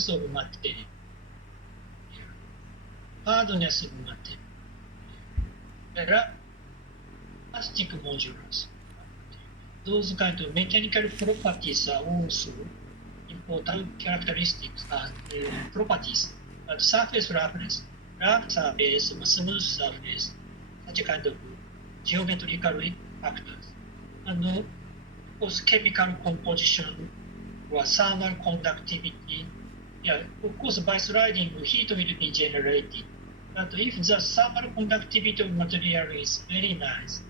strength of material, hardness of material, elastic modulus. Those kind of mechanical properties are also important characteristics and properties. But surface roughness, rough surface, smooth surface, such a kind of geometrical factors. And of course, chemical composition or thermal conductivity. Yeah, of course, by sliding, heat will be generated. But if the thermal conductivity of material is very nice,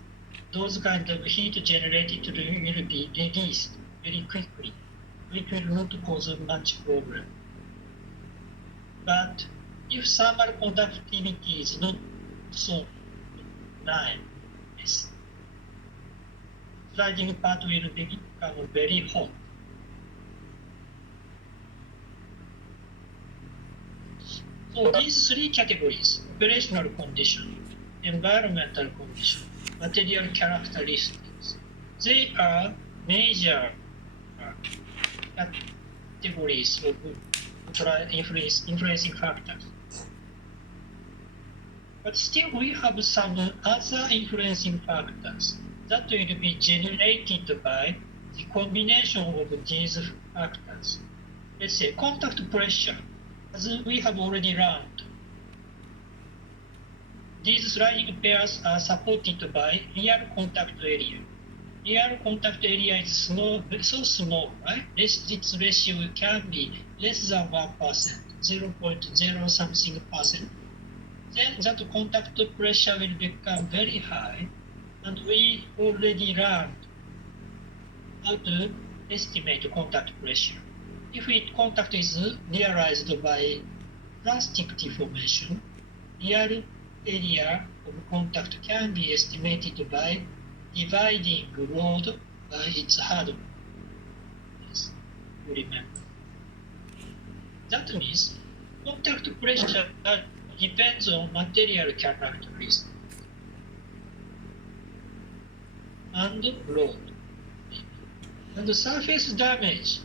those kind of heat generated will be released very quickly. It will not cause much problem. But if thermal conductivity is not so nice, sliding part will become very hot. So these three categories, operational condition, environmental condition, material characteristics, they are major categories of influencing factors. But still we have some other influencing factors that will be generated by the combination of these factors. Let's say contact pressure, as we have already learned. These sliding pairs are supported by real contact area. Real contact area is small, so small, right? Its ratio can be less than 1%, 0.0 something percent. Then that contact pressure will become very high, and we already learned how to estimate contact pressure. If contact is realized by plastic deformation, real area of contact can be estimated by dividing load by its hardness. Yes, remember. That means contact pressure depends on material characteristics and load. And the surface damage,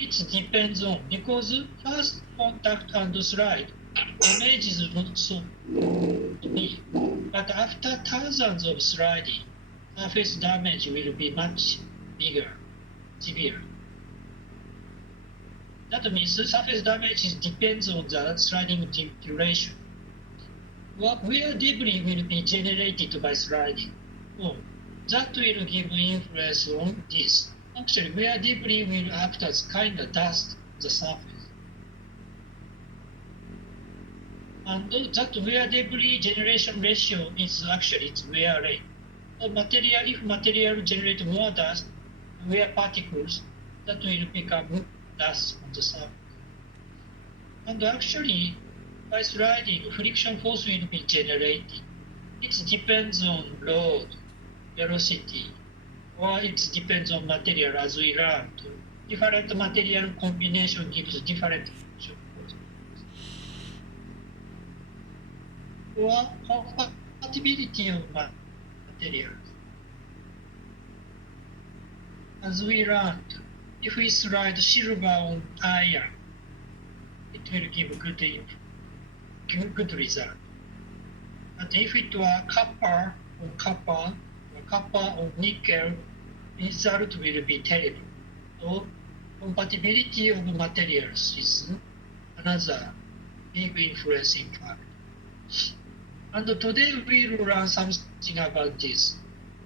it depends on, because first contact and slide, damage is not so big. But after thousands of sliding, surface damage will be much bigger, severe. That means the surface damage depends on the sliding duration. Where debris will be generated by sliding, that will give influence on this. Actually, where debris will act as kind of dust on the surface. And that wear debris generation ratio is actually its wear rate. So if material generates more dust, wear particles, that will become dust on the surface. And actually, by sliding, friction force will be generated. It depends on load, velocity, or it depends on material, as we learned. Different material combination gives different friction force. Or compatibility of materials. As we learned, if we slide silver on iron, it will give good result. But if it were copper or nickel, result will be terrible. So compatibility of materials is another big influencing factor. And today we will learn something about this.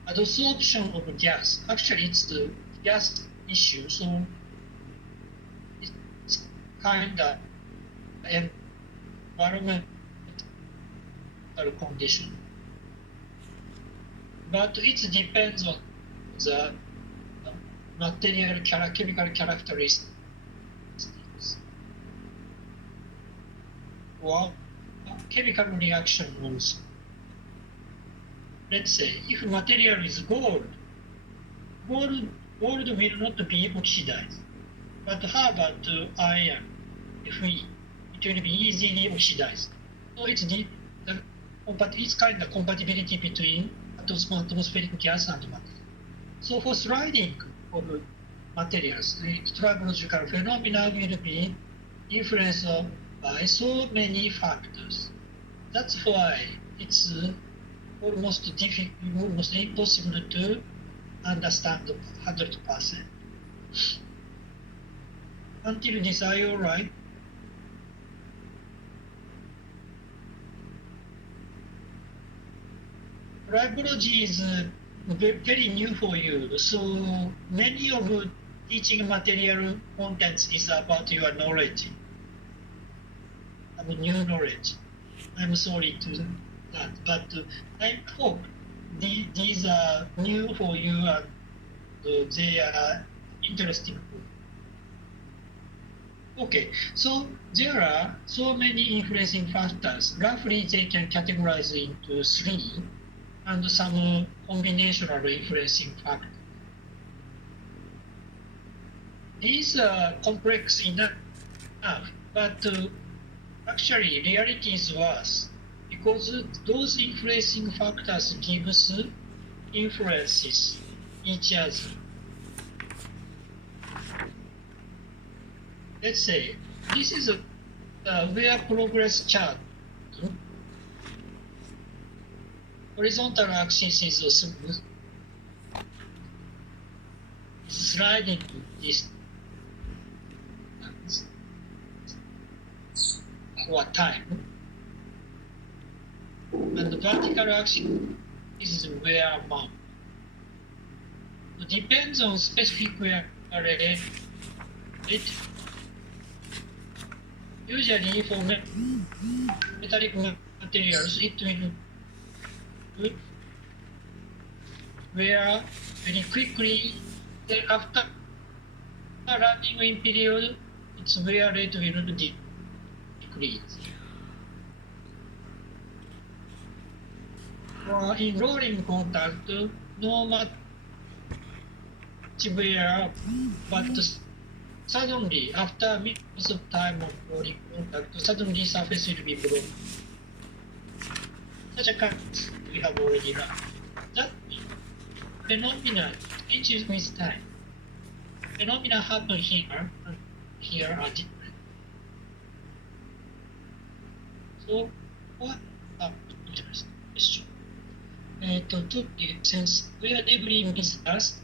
Adsorption of gas. Actually, it's the gas issue, so it's kind of environmental condition. But it depends on the material chemical characteristics. Or chemical reaction also. Let's say if material is gold will not be oxidized. But how about iron? It will be easily oxidized. So it's kind of compatibility between atmospheric gas and matter. So for sliding of materials, the tribological phenomena will be influenced by so many factors. That's why it's almost impossible to understand 100%. Until this, are you all right? Tribology is very new for you, so many of teaching material contents is about your knowledge, new knowledge. I'm sorry to that, but I hope these are new for you and they are interesting for you. Okay, so there are so many influencing factors. Roughly, they can categorize into 3 and some combinational influencing factors. These are complex enough, but actually reality is worse because those influencing factors give us influences each other. Let's say this is a where progress chart. Horizontal axis is a smooth sliding distance for time, and the vertical axis is wear amount. It depends on specific wear rate. Usually for metallic materials, it will wear very quickly. Then after running in period, its wear rate will decrease. For in rolling contact, no much wear, but suddenly, after minutes of time of rolling contact, suddenly surface will be broken. Such a case we have already learned. That phenomena changes with time. Phenomena happen here and here are different. So, what are interesting question? Since we are debris means dust,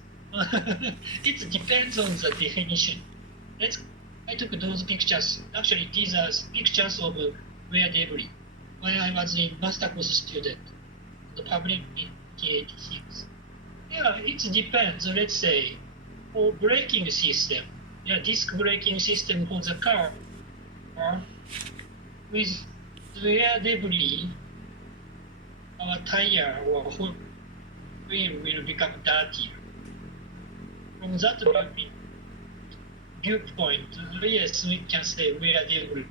it depends on the definition. I took those pictures. Actually, these are pictures of where debris. When I was a master course student, the public in T86. Yeah, it depends. Let's say for braking system, disc braking system for the car, with where debris, our tire or wheel will become dirty. From that viewpoint, yes, we can say where debris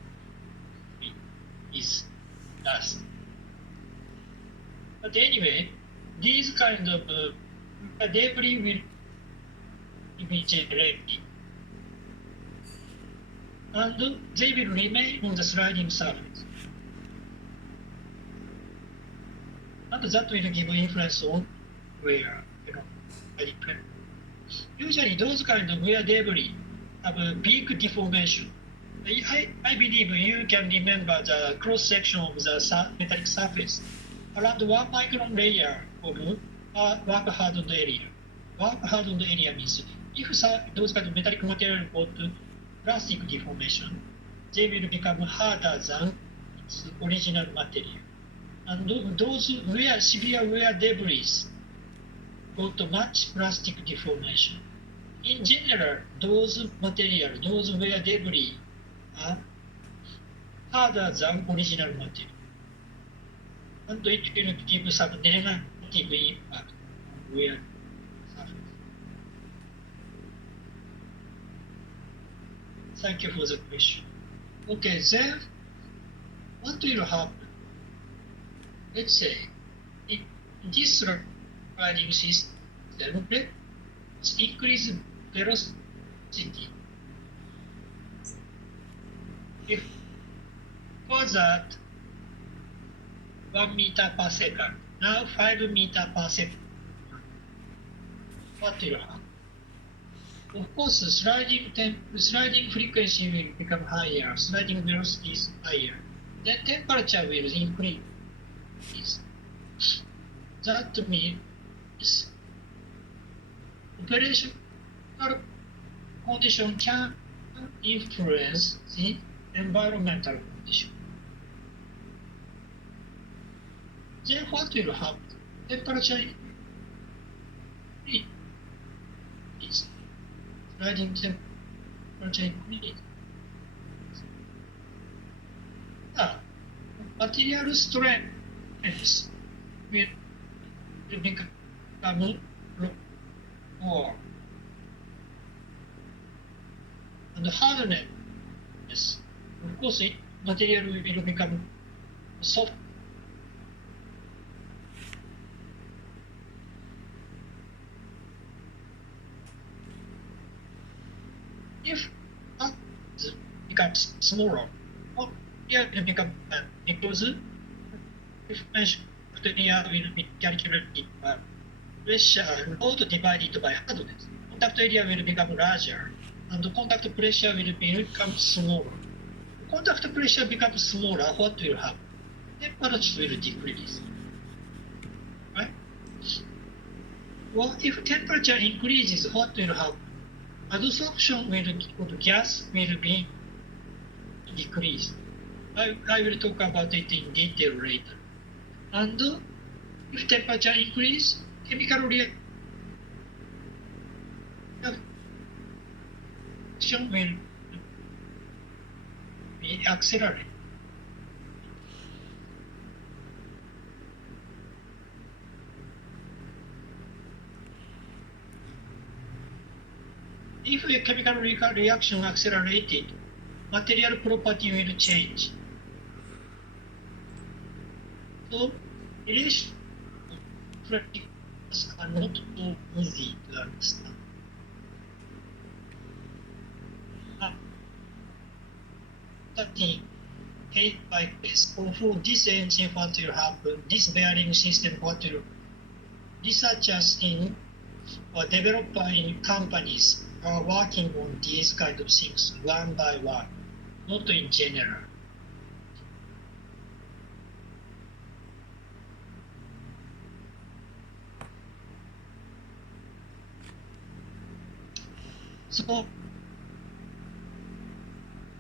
is dust. But anyway, these kind of debris will be generated, and they will remain on the sliding surface. And that will give influence on where, usually those kind of wear debris have a big deformation. I believe you can remember the cross section of the metallic surface. Around 1 micron layer of work hardened area. Work hardened area means if those kind of metallic material got plastic deformation, they will become harder than its original material. And those severe wear debris got much plastic deformation. In general, those wear debris are harder than original material. And it will give some negative impact on wear surface. Thank you for the question. Okay, then what will happen? Let's say in this sliding system, let's increase velocity. If for that 1 meter per second, now 5 meter per second, what will happen? Of course, sliding frequency will become higher, sliding velocity is higher. Then temperature will increase. That means operational condition can influence the environmental condition. Then what will happen? Temperature increase. Sliding temperature increase. Material strength will become lower. And hardness, of course, material will become soft. If that becomes smaller, area will become because area will be calculated by pressure load divided by hardness. Contact area will become larger, and contact pressure will become smaller. Contact pressure becomes smaller, what will happen? Temperature will decrease. Right? Well, if temperature increases, what will happen? Adsorption of gas will be decreased. I will talk about it in detail later. And if temperature increases, chemical reaction will be accelerated. If a chemical reaction accelerated, material property will change. So, relations are not so easy to understand. Case like this, or for this engine, what will happen? This bearing system, what will researchers in or developer in companies are working on these kind of things one by one, not in general. So,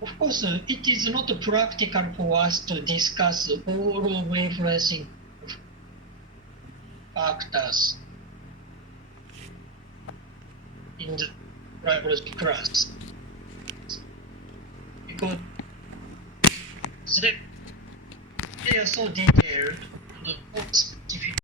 of course, it is not practical for us to discuss all of influencing factors in the tribology class because they are so detailed and specific.